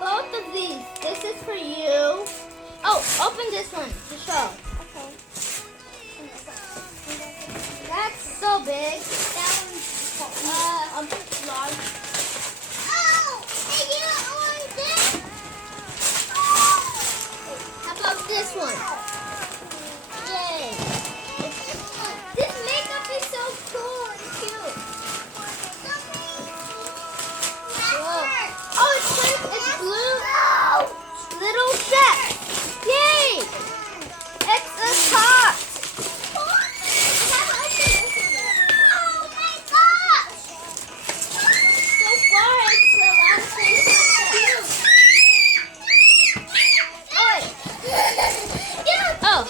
both of these. This is for you. Oh, open this one to show. Okay. That's so big. That one's A bit large. Oh! Hey, you want this? How about this one? Yay. This makeup is so cool and cute. Whoa. Oh, it's blue. Little set. Yay. It's a top. So far, it's a lot of things that's cute. Oh, wait. Oh.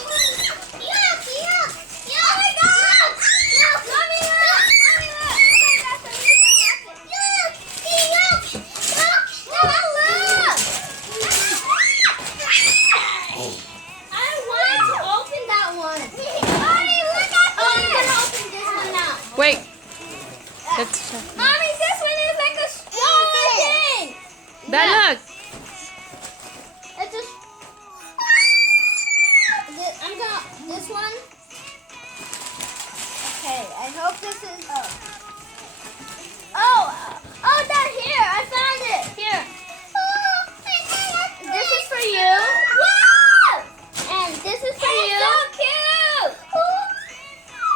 Wait. Let's check. Mommy, this one is like a straw thing. Dad, look. It's just. I'm gonna. This one. Okay, I hope this is. Oh, Dad, here. I found it. Here. This is for you. Wow! And this is for you. So cute.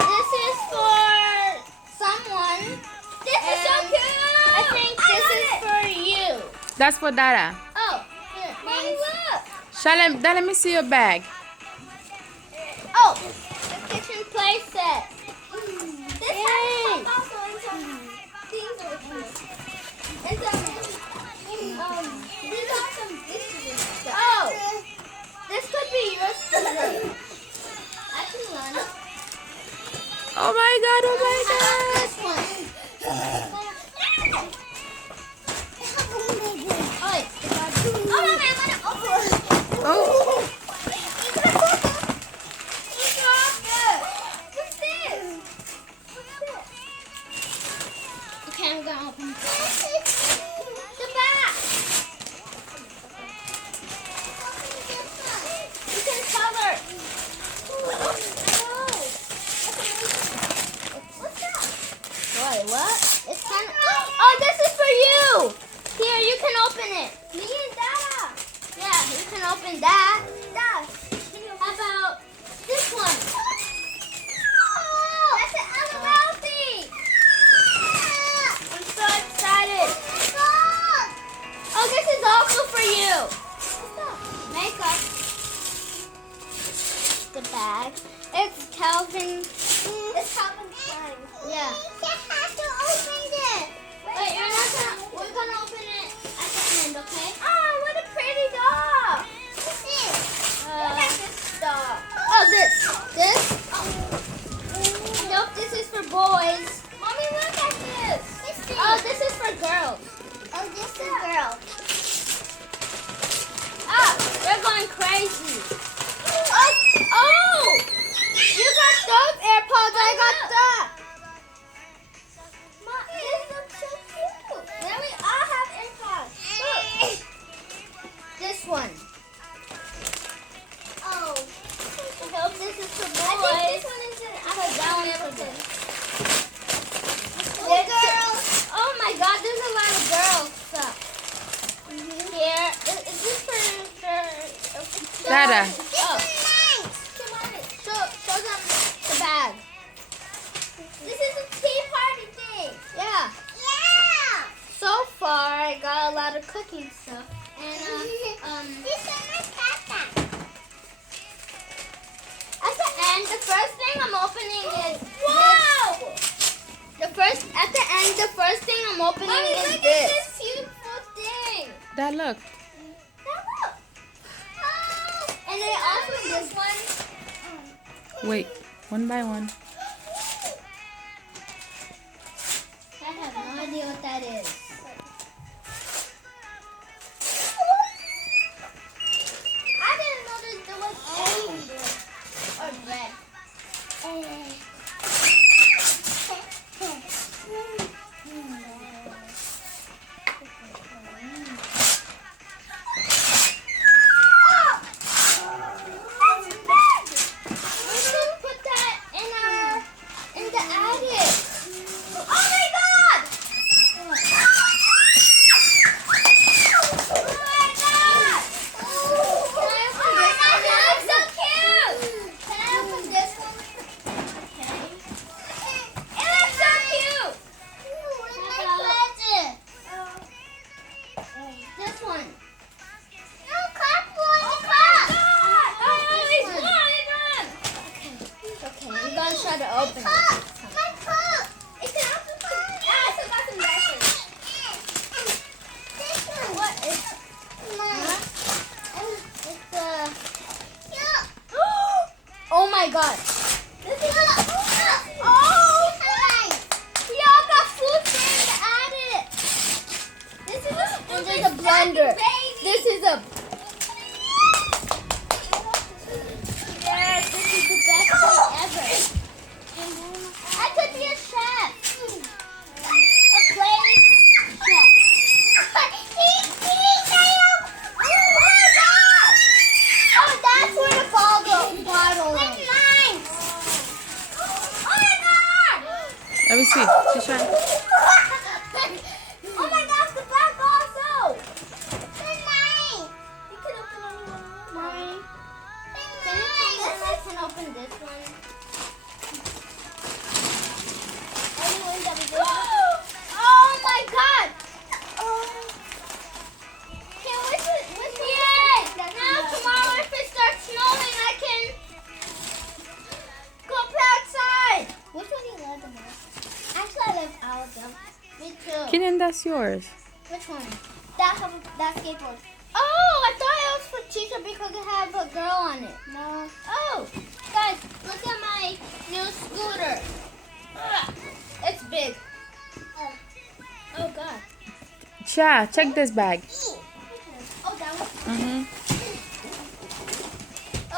This is for someone. This is so cute. I think this is for you. That's for Dada. Oh, here. Mommy, look. Dad, let me see your bag. Oh, the kitchen play set. This Yay. has also in some things over here. And these are some dishes and stuff. Oh, this could be yours today. I can run. Oh my God, oh my God. This one. Oh, wait. Mommy, I'm gonna open it. Oh. What's this? Okay, I'm gonna open it. The back. You can color. What's that? Wait, what? It's kind of. Oh, this is for you. Here, you can open it. Me and Dada. Yeah, you can open that. Dad, how about this one? That's an animal thing. I'm so excited. Oh, this is also for you. Makeup. The bag. It's Calvin. It's Calvin's slime. Yeah. Wait, you're not gonna. We're gonna open it at the end, okay? Oh, what a pretty dog. What's this? Look at this dog. Oh, this. This? Nope, this is for boys. Mommy, look at this. Oh, this is for girls. Oh, this is girl. Ah, we're going crazy. Oh! You got those AirPods, I got that. Mom, this looks so cute. Then we all have AirPods. Look. This one. Oh. I hope this is for boys. I think this one is an Because that one is for everything. There's Girls. Oh my God, there's a lot of girls stuff. Here, is this for Dada. Oh. Show them the bag. This is a tea party thing. Yeah. Yeah. So far, I got a lot of cooking stuff. And This is my papa. at the end, the first thing I'm opening is Wow. At the end, the first thing I'm opening Mommy, is look this. at this beautiful thing. Dad, look. Look. Oh. And then also this one. Wait. One by one. I have no idea what that is. I didn't know that there was anything. Or red. blender. This is a. Yes, this is the best thing ever. I could be a chef. A plate chef. Oh, that's where the bottle is. Mine. Oh my God. Let me see. She's trying. Oh my gosh, the back also. They're mine. You can open mine. Can you open this? I can open this one. Oh my God. Okay, which one? Yay! Now tomorrow if it starts snowing, I can go play outside. Which one do you love the most? Actually, I love all of them. Me too. Kenan, that's yours. Which one? That skateboard. Oh, I thought it was for Tisha because it has a girl on it. No. Oh, guys, look at my new scooter. It's big. Oh God. Cha, check this bag. Oh, that one. Mm-hmm.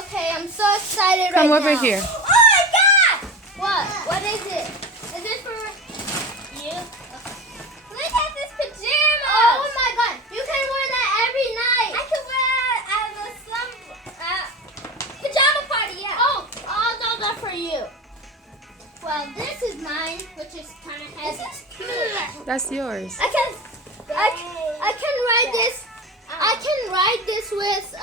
Okay, I'm so excited Come right over now. here. Oh my God! What? What is it? Is it for you? Look at this pajama! Oh my God! You can wear that every night. I can wear it at a pajama party. Yeah. Oh, all those are for you. Well, this is mine, which is kind of heavy. This is cute. That's yours. I can ride this. I can ride this with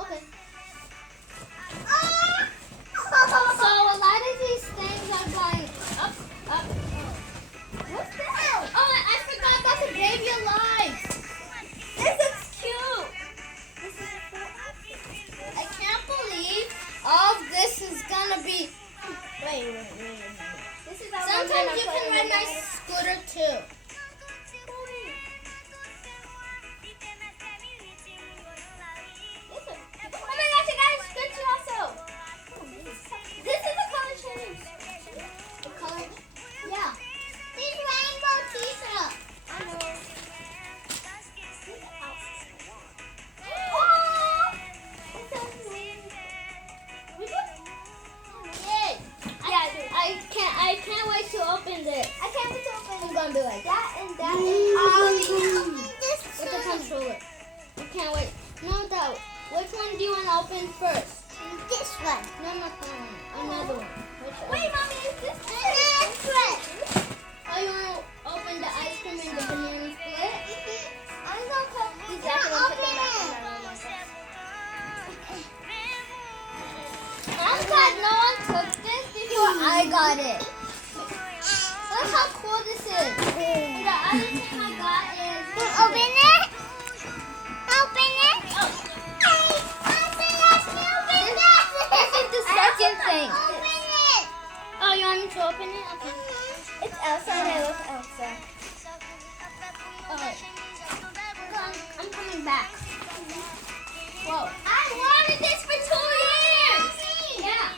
okay. So a lot of these things are going up. What's that? Oh, I forgot about the baby alive. This is cute. I can't believe all of this is gonna be. Wait. Sometimes you can ride my scooter too. Oh my gosh, I got a scooter also. This is the color change. The color? Yeah. These rainbow t-shirts. I know. Yay. I can't wait to open this. I can't wait to open it. It's gonna be like that and that and with the controller. I can't wait. No doubt. Which one do you want to open first? This one. No, not that one. Another one. Which one? Wait, Mommy, is this one? Oh, you want to open the ice cream and the banana split? I'm going to open it. I'm glad no one took this before I got it. Look how cool this is. And the other thing I got is... Open it? Open it? Oh. This is the second thing. Open it. Oh, you want me to open it? Okay. It's Elsa and I love Elsa. Alright. I'm coming back. Whoa. I wanted this for 2 years. Yeah.